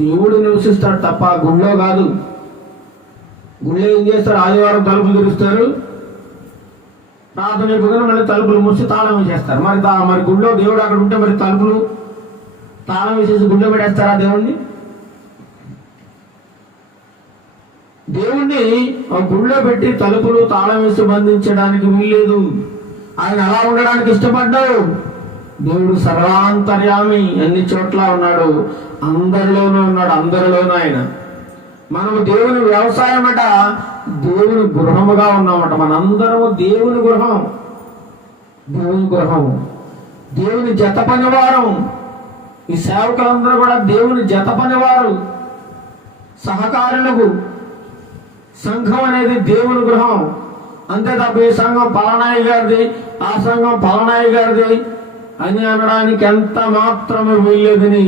దేవుడు నివసిస్తాడు తప్ప గుళ్ళో కాదు. గుళ్ళో ఏం చేస్తారు? ఆదివారం తలుపులు తెరుస్తారు, ప్రార్థన అయిపోయిన మళ్ళీ తలుపులు మూసి తాళం వేసేస్తారు. మరి గుళ్ళో దేవుడు అక్కడ ఉంటే మరి తలుపులు తాళం వేసేసి గుళ్ళో పెట్టేస్తారా దేవుణ్ణి? దేవుణ్ణి గుళ్ళో పెట్టి తలుపులు తాళం వేసి బంధించడానికి వీల్లేదు. ఆయన అలా ఉండడానికి ఇష్టపడ్డాడు. దేవుడు సర్వాంతర్యామి, అన్ని చోట్ల ఉన్నాడు, అందరిలోనూ ఉన్నాడు, అందరిలోనూ ఆయన. మనము దేవుని వ్యవసాయం అట, దేవుని గృహముగా ఉన్నామట. మనందరము దేవుని గృహం, దేవుని జత పనివారం. ఈ సేవకులందరూ కూడా దేవుని జత పనివారు, సహకారులకు. సంఘం అనేది దేవుని గృహం. అంతే తప్ప ఈ సంఘం పలానాయి గారిది, ఆ సంఘం పలానాయి గారిది అని అనడానికి ఎంత మాత్రమే వీల్లేదని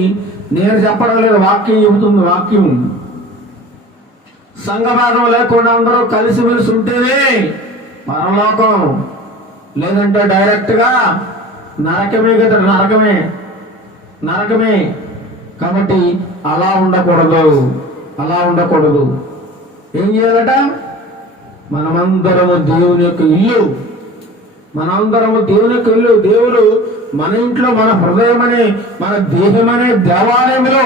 నేను చెప్పడం లేదు, వాక్యం చెబుతుంది. వాక్యం సంఘభేదం లేకుండా అందరూ కలిసిమెలిసి ఉంటేనే పరలోకం, లేదంటే డైరెక్ట్ గా నరకమే కదా, నరకమే. కాబట్టి అలా ఉండకూడదు. ఏం చేయాలట? మనమందరము దేవుని యొక్క ఇల్లు. దేవుడు మన ఇంట్లో, మన హృదయం అనే, మన దేహం అనే దేవాలయంలో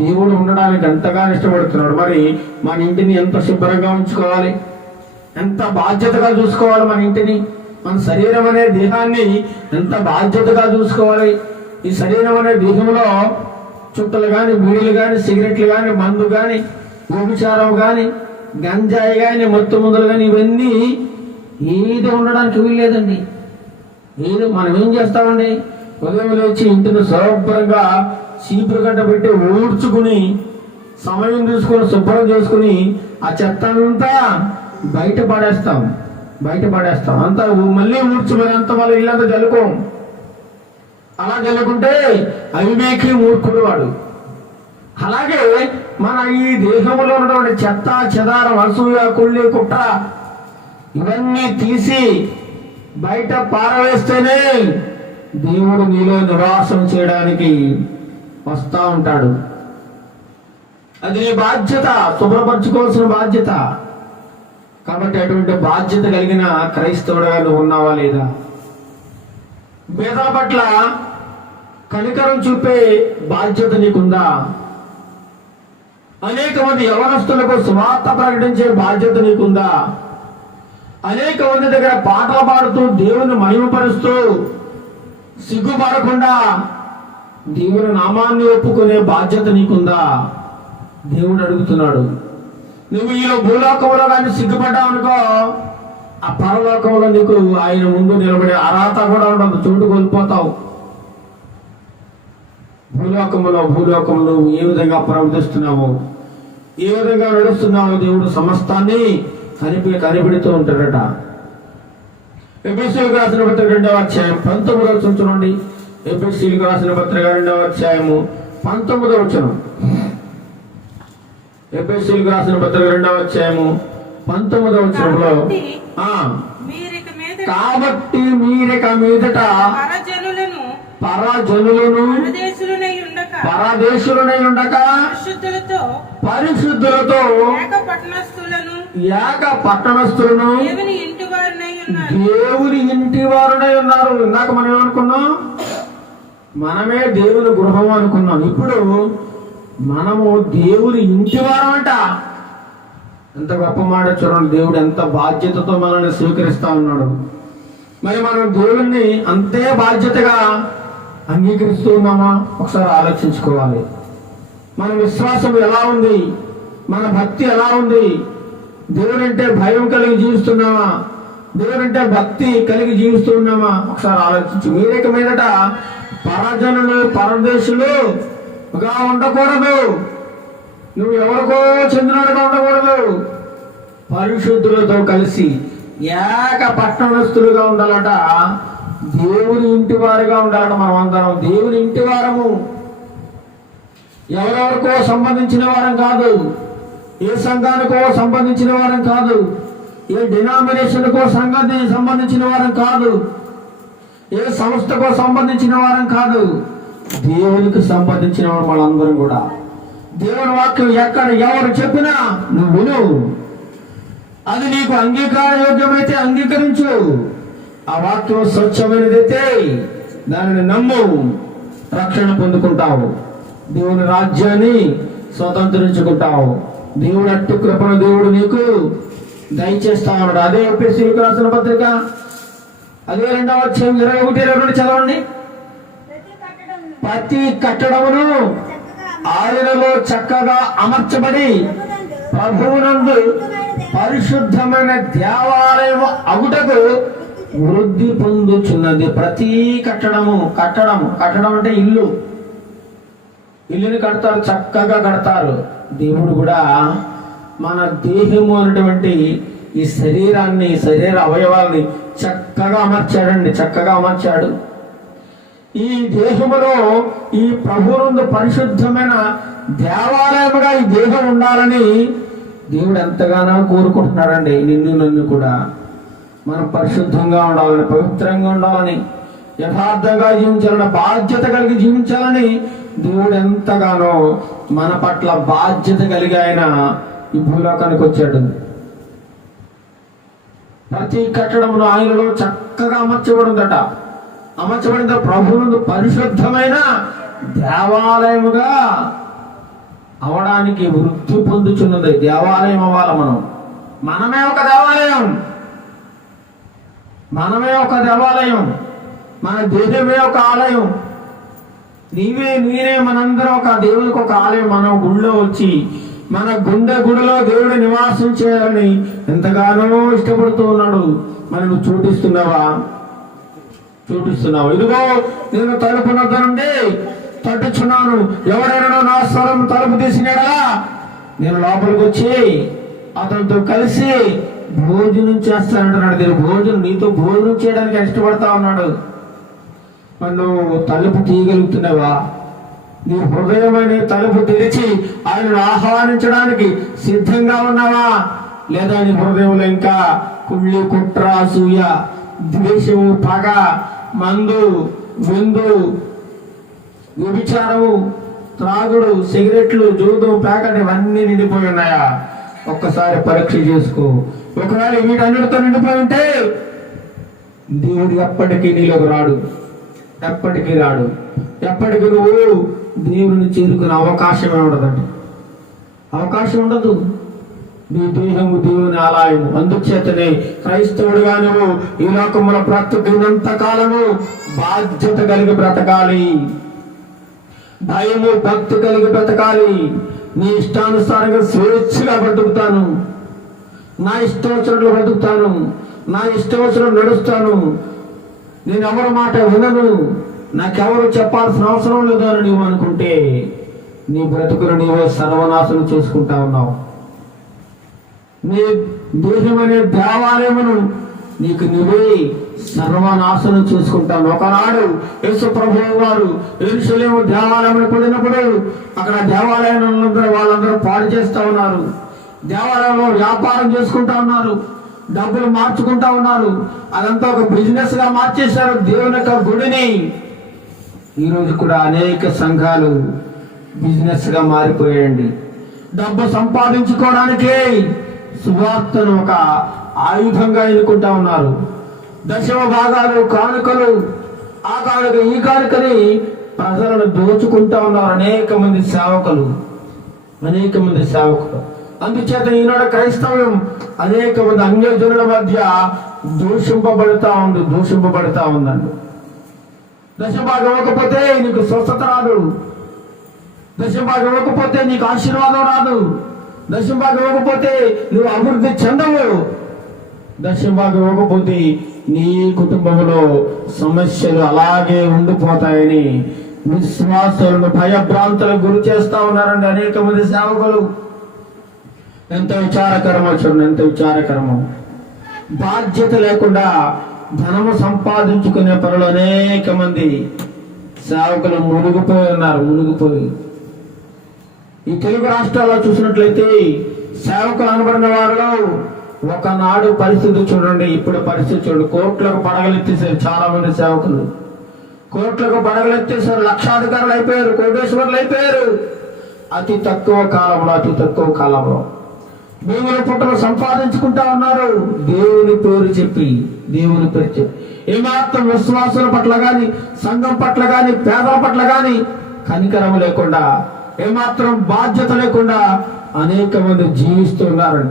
దేవుడు ఉండడానికి ఎంతగా ఇష్టపడుతున్నాడు. మరి మన ఇంటిని ఎంత శుభ్రంగా ఉంచుకోవాలి, ఎంత బాధ్యతగా చూసుకోవాలి. మన ఇంటిని, మన శరీరం అనే దేహాన్ని ఎంత బాధ్యతగా చూసుకోవాలి. ఈ శరీరం అనే దేహంలో చుట్టలు కానీ, బీడీలు కానీ, సిగరెట్లు కానీ, మందు కానీ, వ్యభిచారం కానీ, గంజాయి కానీ, మత్తు మందులు కానీ, ఇవన్నీ ఏది ఉండడానికి వీల్లేదండి. మనం ఏం చేస్తామండి? ఉదయం లేచి ఇంటిని శుభ్రంగా చీపురు గడ్డ పెట్టి ఊడ్చుకుని, సమయం తీసుకుని శుభ్రం చేసుకుని ఆ చెత్త అంతా బయట పడేస్తాం. అంతా మళ్ళీ ఊడ్చుకుని అంతా మళ్ళీ ఇల్లంతా జల్లుకోం. అలా జల్లుకుంటే అవివేకి మూర్ఖుడు వాడు. అలాగే మన ఈ దేహంలో ఉన్నటువంటి చెత్త చెదారం, అసూయ, కుళ్ళి, కుట్ర ఇవన్నీ తీసి బయట పారవేస్తేనే దేవుడు నీలో నివాసం చేయడానికి వస్తా ఉంటాడు. అది నీ బాధ్యత, శుభ్రపరచుకోవాల్సిన బాధ్యత. కాబట్టి అటువంటి బాధ్యత కలిగిన క్రైస్తవుడుగా నువ్వు ఉన్నావా లేదా? పేదల పట్ల కనికరం చూపే బాధ్యత నీకుందా? అనేక మంది యవనస్తులకు సువార్త ప్రకటించే బాధ్యత నీకుందా? అనేక మంది దగ్గర పాటలు పాడుతూ దేవుని మహిమపరుస్తూ సిగ్గుపడకుండా దేవుని నామాన్ని ఒప్పుకునే బాధ్యత నీకుందా? దేవుడు అడుగుతున్నాడు. నువ్వు ఈ భూలోకంలో కానీ సిగ్గుపడ్డావు అనుకో, ఆ పరలోకంలో నీకు ఆయన ముందు నిలబడే అర్హత కూడా ఉండదు, చోటు కోల్పోతావు. భూలోకంలో ఏ విధంగా ప్రవర్తిస్తున్నావో, ఏ విధంగా నడుస్తున్నావో దేవుడు సమస్తాన్ని కనిపెడుతూ ఉంటాడట. ఎఫెసీయులకు రాసిన పత్రిక 2వ అధ్యాయం 19వ వచనం చూడండి. ఎఫెసీయులకు రాసిన పత్రిక 2వ అధ్యాయము 19వ వచనం. ఎఫెసీయులకు రాసిన పత్రిక 2వ అధ్యాయము 19వ వచనంలో, కాబట్టి మీరిక మీదట పరజనులను పరదేశులనై ఉండక పరిశుద్ధులతో ఏక పట్టణస్థులను దేవుని ఇంటి వారునై ఉన్నారు. ఇందాక మనం ఏమనుకున్నాం? మనమే దేవుని గృహం అనుకున్నాం. ఇప్పుడు మనము దేవుని ఇంటి వారం అంట. ఎంత గొప్ప మాట చూడండి. దేవుడు ఎంత బాధ్యతతో మనల్ని స్వీకరిస్తా ఉన్నాడు. మరి మనం దేవుణ్ణి అంతే బాధ్యతగా అంగీకరిస్తూ ఉన్నామా? ఒకసారి ఆలోచించుకోవాలి. మన విశ్వాసం ఎలా ఉంది? మన భక్తి ఎలా ఉంది? దేవుడంటే భయం కలిగి జీవిస్తున్నామా? దేవుడంటే భక్తి కలిగి జీవిస్తున్నామా? ఒకసారి ఆలోచించు. మీరేక మీదట పరజనులు పరదేశులుగా ఉండకూడదు. నువ్వు ఎవరికో చెందినట్టుగా ఉండకూడదు. పరిశుద్ధులతో కలిసి ఏక పట్టణస్థులుగా ఉండాలట. దేవుని ఇంటి వారుగా ఉండాలట. మనం అందరం దేవుని ఇంటి వారము. ఎవరెవరికో సంబంధించిన వారం కాదు. ఏ సంఘానికో సంబంధించిన వారం కాదు. ఏ డినామినేషన్కో సంఘానికి సంబంధించిన వారం కాదు. ఏ సంస్థకో సంబంధించిన వారం కాదు. దేవునికి సంబంధించిన వారు వాళ్ళందరం కూడా. దేవుని వాక్యం ఎక్కడ ఎవరు చెప్పినా నువ్వు విను. అది నీకు అంగీకార యోగ్యమైతే అంగీకరించు. ఆ వాక్యం స్వచ్ఛమైనదైతే దానిని నమ్ము, రక్షణ పొందుకుంటావు, దేవుని రాజ్యాన్ని స్వతంత్రించుకుంటావు. దేవుడు అట్టి కృపను దేవుడు నీకు దయచేస్తా ఉన్నాడు. అదే ఎఫెసీయులకు రాసిన పత్రిక అదే 2వ అధ్యాయం 21-22 చదవండి. ప్రతి కట్టడమును ఆయనలో చక్కగా అమర్చబడి ప్రభువునందు పరిశుద్ధమైన దేవాలయం అగుటకు వృద్ధి పొందుచున్నది. ప్రతి కట్టడం అంటే ఇల్లుని కడతారు, చక్కగా కడతారు. దేవుడు కూడా మన దేహము అనేటువంటి ఈ శరీరాన్ని, శరీర అవయవాల్ని చక్కగా అమర్చాడండి, చక్కగా అమర్చాడు. ఈ దేహములో ఈ ప్రభువునందు పరిశుద్ధమైన దేవాలయముగా ఈ దేహం ఉండాలని దేవుడు ఎంతగానో కోరుకుంటున్నాడండి. నిన్ను నన్ను కూడా మనం పరిశుద్ధంగా ఉండాలని, పవిత్రంగా ఉండాలని, యథార్థంగా జీవించాలని, బాధ్యత కలిగి జీవించాలని దేవుడు ఎంతగానో మన పట్ల బాధ్యత కలిగి ఆయన ఈ భూలోకానికి వచ్చాడు. ప్రతి కట్టడమును ఆయనలో చక్కగా అమర్చబడిందట. అమర్చబడిన ప్రభువునందు పరిశుద్ధమైన దేవాలయముగా అవడానికి వృద్ధి పొందుచున్నది. దేవాలయం అవ్వాలి మనం. మనమే ఒక దేవాలయం, మనమే ఒక దేవాలయం, మన దేహమే ఒక ఆలయం. నేనే మనందరం ఒక దేవునికి ఒక ఆలయం. మనం గుడిలో వచ్చి మన గుడిలో దేవుడి నివాసం చేయాలని ఎంతగానో ఇష్టపడుతూ ఉన్నాడు. మరి నువ్వు చూపిస్తున్నావా? ఇదిగో నేను తలుపు నొద్ద నుండి తట్టుచున్నాను. ఎవరైనా నా స్వరం తలుపు తీసినాడా నేను లోపలికి వచ్చి అతనితో కలిసి భోజనం చేస్తానంటున్నాడు. దేవుడు నీతో భోజనం చేయడానికి ఇష్టపడతా ఉన్నాడు. మరి నువ్వు తలుపు తీయగలుగుతున్నావా? నీ హృదయమని తలుపు తెరిచి ఆయనను ఆహ్వానించడానికి సిద్ధంగా ఉన్నావా? లేదా నీ హృదయంలో ఇంకా కుళ్ళి, కుట్ర, అసూయ, ద్వేషము, పగ, మందు, విందు, వ్యభిచారము, త్రాగుడు, సిగరెట్లు, జూదం, ప్యాకెట్ ఇవన్నీ నిండిపోయి ఉన్నాయా? ఒక్కసారి పరీక్ష చేసుకో. ఒకవేళ వీటన్నిటితో నిండిపోయి ఉంటే దేవుడు ఎప్పటికీ నీలోకి రాడు, ఎప్పటికీ రాడు. ఎప్పటికీ నువ్వు దేవుని చేరుకునే అవకాశమే ఉండదండి, అవకాశం ఉండదు. నీ దేహము దేవుని ఆలయము. అందుచేతనే క్రైస్తవుడిగా నువ్వు ఈ లోకముల బ్రతుకున్నంత కాలము బాధ్యత కలిగి బ్రతకాలి, భయము భక్తి కలిగి బ్రతకాలి. నీ ఇష్టానుసారంగా స్వేచ్ఛగా బ్రతుకుతాను, నా ఇష్టవచనంలో బ్రతుకుతాను, నా ఇష్టవచనం నడుస్తాను, నేను ఎవరి మాట వినను, నాకెవరు చెప్పాల్సిన అవసరం లేదు అని నువ్వు అనుకుంటే నీ బ్రతుకులు నీవే సర్వనాశనం చేసుకుంటా ఉన్నావు. నీ దేహం అనే దేవాలయమును నీకు నువ్వే సర్వనాశనం చేసుకుంటాను. ఒకనాడు యేసు ప్రభువు వారు యెరూషలేము దేవాలయం పడినప్పుడు అక్కడ దేవాలయంలో వాళ్ళందరూ పాడు చేస్తా ఉన్నారు. దేవాలయంలో వ్యాపారం చేసుకుంటా ఉన్నారు, డబ్బులు మార్చుకుంటా ఉన్నారు. అదంతా ఒక బిజినెస్ గా మార్చేశారు దేవుని యొక్క గుడిని. ఈరోజు కూడా అనేక సంఘాలు బిజినెస్ గా మారిపోయాయండి. డబ్బు సంపాదించుకోవడానికి సువార్తను ఒక ఆయుధంగా ఎన్నుకుంటా ఉన్నారు. దశమ భాగాలు, కానుకలు, ఆ కానుక ఈ కానుకని ప్రజలను దోచుకుంటా ఉన్నారు అనేక మంది సేవకులు. అందుచేత ఈనాడు క్రైస్తవ్యం అనేక మంది అన్యజనుల మధ్య దూషింపబడుతా ఉందండి. దశభాగం ఇవ్వకపోతే నీకు స్వస్థత రాదు, దశభాగం ఇవ్వకపోతే నీకు ఆశీర్వాదం రాదు, దశభాగం ఇవ్వకపోతే నువ్వు అభివృద్ధి చెందవు, దశభాగం ఇవ్వకపోతే నీ కుటుంబంలో సమస్యలు అలాగే ఉండిపోతాయని విశ్వాసులను భయభ్రాంతులకు గురి చేస్తా ఉన్నారండి అనేక మంది సేవకులు. ఎంత విచారకరమో చూడండి, ఎంత విచారకరమో. బాధ్యత లేకుండా ధనము సంపాదించుకునే పనులు అనేక మంది సేవకులు మునిగిపోయి ఉన్నారు. ఈ తెలుగు రాష్ట్రాల్లో చూసినట్లయితే సేవకులు అనబడిన వారిలో ఒకనాడు పరిస్థితి చూడండి, ఇప్పుడు పరిస్థితి చూడండి. కోట్లకు పడగలెత్తేసారు చాలా మంది సేవకులు, కోట్లకు పడగలెత్తేసారు, లక్షాధికారులు అయిపోయారు, కోటేశ్వరులు అయిపోయారు. అతి తక్కువ కాలంలో భూముల పుట్టలు సంపాదించుకుంటా ఉన్నారు దేవుని పేరు చెప్పి. ఏమాత్రం విశ్వాసుల పట్ల గాని, సంఘం పట్ల గాని, పేదల పట్ల గాని కనికరం లేకుండా, ఏమాత్రం బాధ్యత లేకుండా అనేక మంది జీవిస్తూ ఉన్నారు.